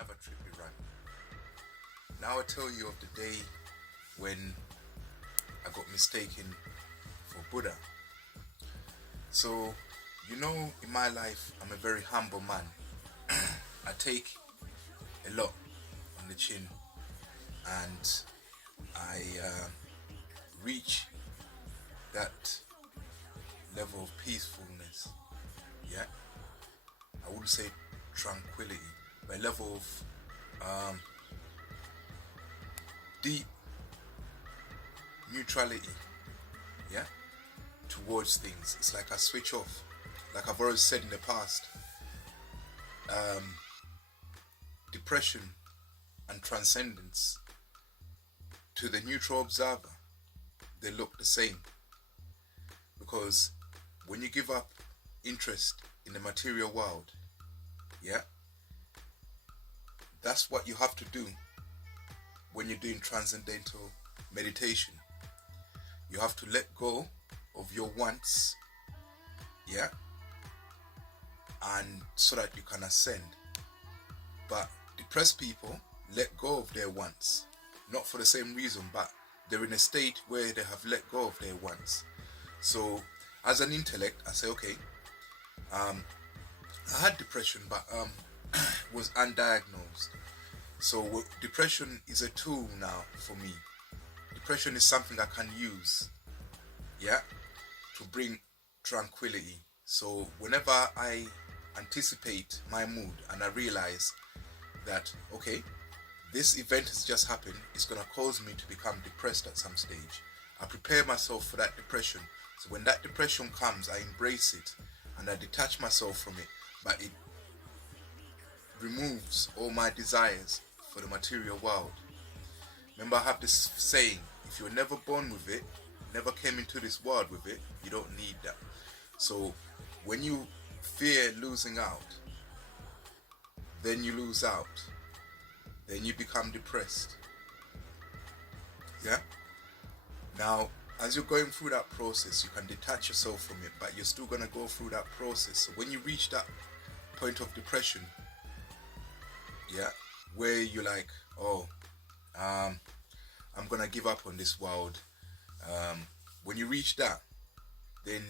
have a trippy rant. Now I tell you of the day when I got mistaken for Buddha. So, in my life, I'm a very humble man. I take a lot on the chin, and I reach that level of peacefulness. Yeah, I wouldn't say tranquility, but a level of deep neutrality. Yeah, towards things. It's like I switch off. Like I've already said in the past, depression and transcendence, to the neutral observer, they look the same. Because when you give up interest in the material world, yeah, that's what you have to do when you're doing transcendental meditation. You have to let go of your wants, yeah, and so that you can ascend. But depressed people let go of their wants, not for the same reason, but they're in a state where they have let go of their wants. So as an intellect, I say, okay, I had depression, but was undiagnosed. So depression is a tool now for me. Depression is something I can use, yeah, to bring tranquility. So whenever I anticipate my mood and I realize that, okay, this event has just happened, it's going to cause me to become depressed at some stage, I prepare myself for that depression. So when that depression comes, I embrace it and I detach myself from it, but it removes all my desires for the material world. Remember, I have this saying, if you were never born with it, never came into this world with it, you don't need that. So when you fear losing out, then you lose out, then you become depressed. Yeah? Now, as you're going through that process, you can detach yourself from it, but you're still going to go through that process. So when you reach that point of depression, yeah, where you're like, oh, I'm going to give up on this world. When you reach that, then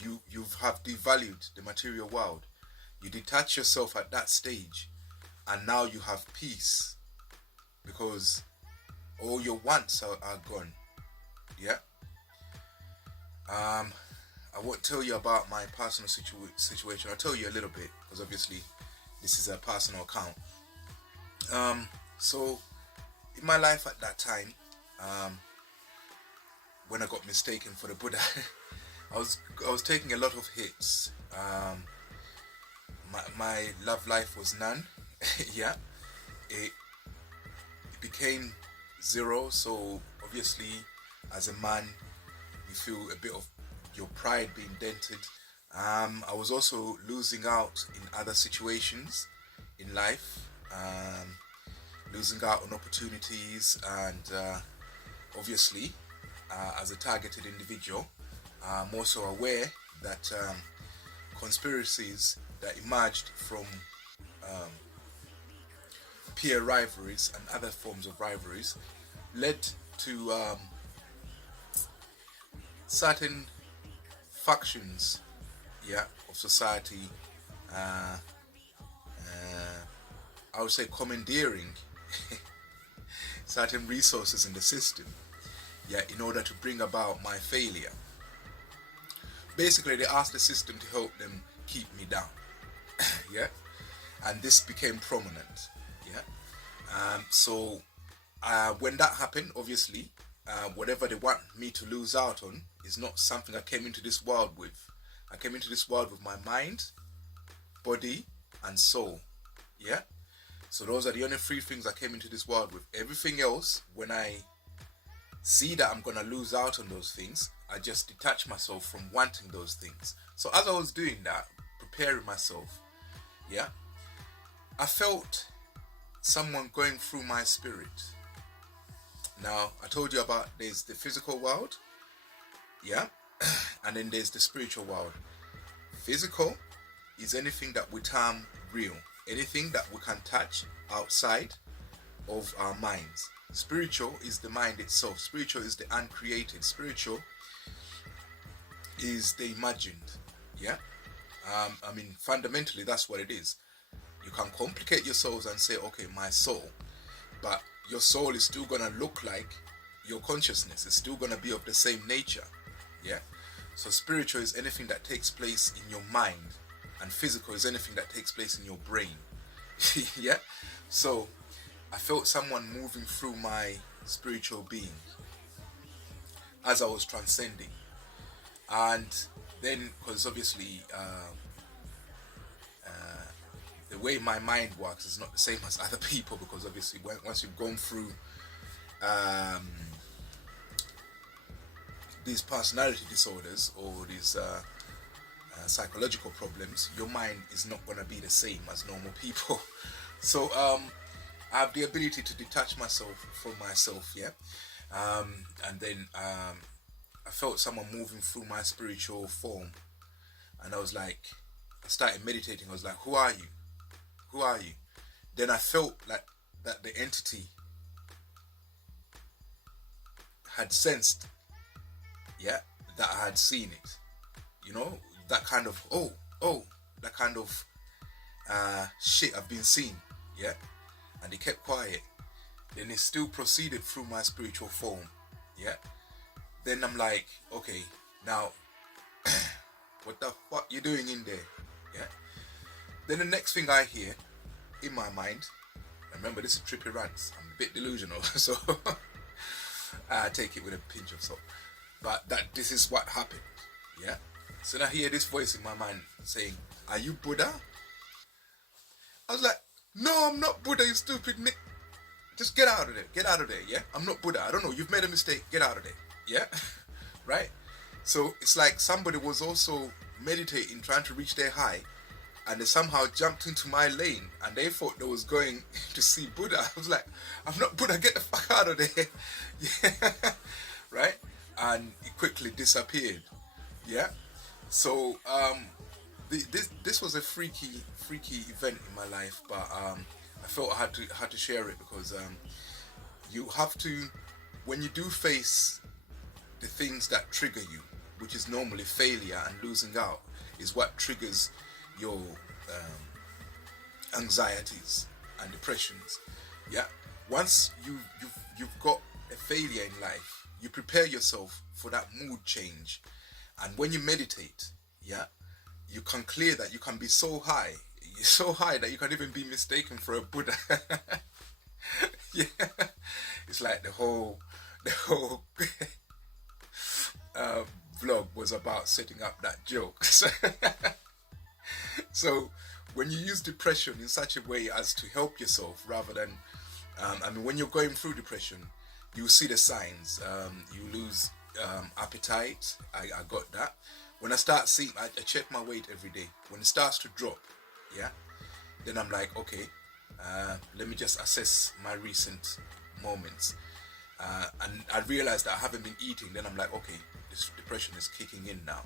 you have devalued the material world. You detach yourself at that stage, and now you have peace because all your wants are gone. Yeah. I won't tell you about my personal situation. I'll tell you a little bit because obviously this is a personal account. So in my life at that time, when I got mistaken for the Buddha, I was taking a lot of hits. My love life was none. Yeah, it became zero. So obviously, as a man, you feel a bit of your pride being dented. I was also losing out in other situations in life, losing out on opportunities, and obviously, as a targeted individual, I'm also aware that conspiracies that emerged from peer rivalries and other forms of rivalries led to certain factions, yeah, of society, I would say commandeering certain resources in the system, yeah, in order to bring about my failure. Basically, they asked the system to help them keep me down. Yeah, and this became prominent. Yeah, so when that happened, obviously, whatever they want me to lose out on is not something I came into this world with. I came into this world with my mind, body, and soul. Yeah, so those are the only three things I came into this world with. Everything else, when I see that I'm gonna lose out on those things, I just detach myself from wanting those things. So as I was doing that, preparing myself, yeah, I felt someone going through my spirit. Now, I told you about there's the physical world, yeah, and then there's the spiritual world. Physical is anything that we term real, anything that we can touch outside of our minds. Spiritual is the mind itself. Spiritual is the uncreated. Spiritual is the imagined. Yeah. I mean, fundamentally, that's what it is. You can complicate yourselves and say, okay, my soul, but your soul is still gonna look like your consciousness. It's still gonna be of the same nature. Yeah. So spiritual is anything that takes place in your mind, and physical is anything that takes place in your brain. Yeah. So I felt someone moving through my spiritual being as I was transcending. And then, because obviously the way my mind works is not the same as other people, because obviously once you've gone through these personality disorders or these psychological problems, your mind is not going to be the same as normal people. So I have the ability to detach myself from myself, yeah. And then I felt someone moving through my spiritual form, and I was like, I started meditating. I was like, who are you? Who are you? Then I felt like that the entity had sensed, yeah, that I had seen it. You know, that kind of, that kind of shit I've been seeing, yeah. And it kept quiet. Then it still proceeded through my spiritual form, yeah. Then I'm like, okay, now what the fuck you doing in there? Yeah. Then the next thing I hear in my mind, remember this is Trippy Rants, I'm a bit delusional, so I take it with a pinch of salt. But that this is what happened. Yeah. So now I hear this voice in my mind saying, are you Buddha? I was like, no, I'm not Buddha, you stupid Nick. Just get out of there. Get out of there, yeah? I'm not Buddha. I don't know. You've made a mistake. Get out of there. Yeah? Right? So it's like somebody was also meditating, trying to reach their high, and they somehow jumped into my lane, and they thought they was going to see Buddha. I was like, I'm not Buddha. Get the fuck out of there. Yeah? Right? And it quickly disappeared. Yeah? So, this was a freaky event in my life, but I felt I had to share it because you have to, when you do face the things that trigger you, which is normally failure and losing out, is what triggers your anxieties and depressions. Yeah. Once you've got a failure in life, you prepare yourself for that mood change, and when you meditate, yeah, you can clear that. You can be so high. You're so high that you can even be mistaken for a Buddha. Yeah, it's like the whole vlog was about setting up that joke. So when you use depression in such a way as to help yourself, rather than, I mean, when you're going through depression, you see the signs. You lose appetite. I got that. When I start seeing, I check my weight every day. When it starts to drop, yeah, then I'm like, okay, let me just assess my recent moments. And I realize that I haven't been eating. Then I'm like, okay, this depression is kicking in now.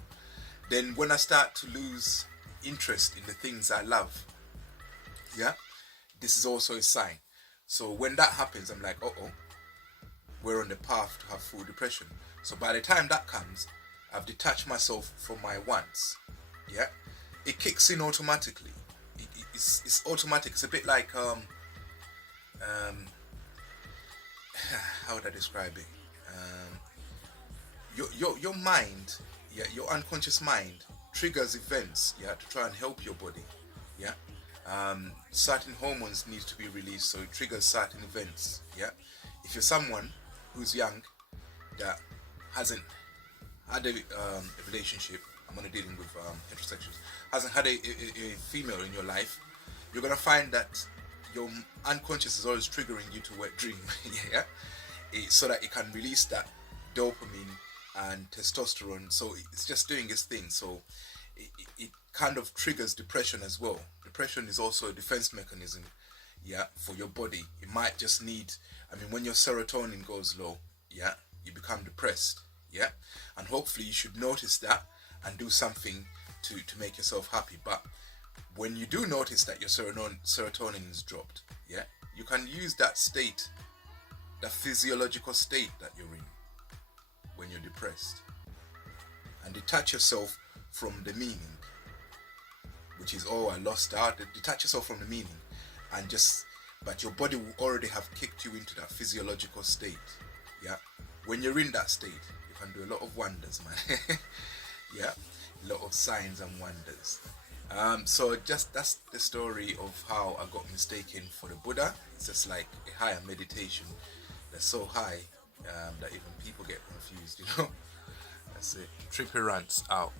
Then when I start to lose interest in the things I love, yeah, this is also a sign. So when that happens, I'm like, we're on the path to have full depression. So by the time that comes, I've detached myself from my wants. Yeah, it kicks in automatically. It's automatic. It's a bit like how would I describe it? Your mind, yeah, your unconscious mind triggers events, yeah, to try and help your body. Yeah, certain hormones need to be released, so it triggers certain events. Yeah, if you're someone who's young that hasn't had a relationship, I'm only dealing with heterosexuals, hasn't had a female in your life, you're gonna find that your unconscious is always triggering you to wet dream. Yeah, so that it can release that dopamine and testosterone. So it's just doing its thing. So it kind of triggers depression as well. Depression is also a defense mechanism, yeah, for your body. It might just need, I mean, when your serotonin goes low, yeah, you become depressed. Yeah, and hopefully you should notice that and do something to make yourself happy. But when you do notice that your serotonin is dropped, yeah, you can use that state, the physiological state that you're in when you're depressed, and detach yourself from the meaning, which is, oh, I lost out. Detach yourself from the meaning, and just, but your body will already have kicked you into that physiological state. Yeah, when you're in that state, you can do a lot of wonders, man. Yeah, a lot of signs and wonders. So just that's the story of how I got mistaken for the Buddha. It's just like a higher meditation that's so high that even people get confused, you know. That's it. Trippy Rants out.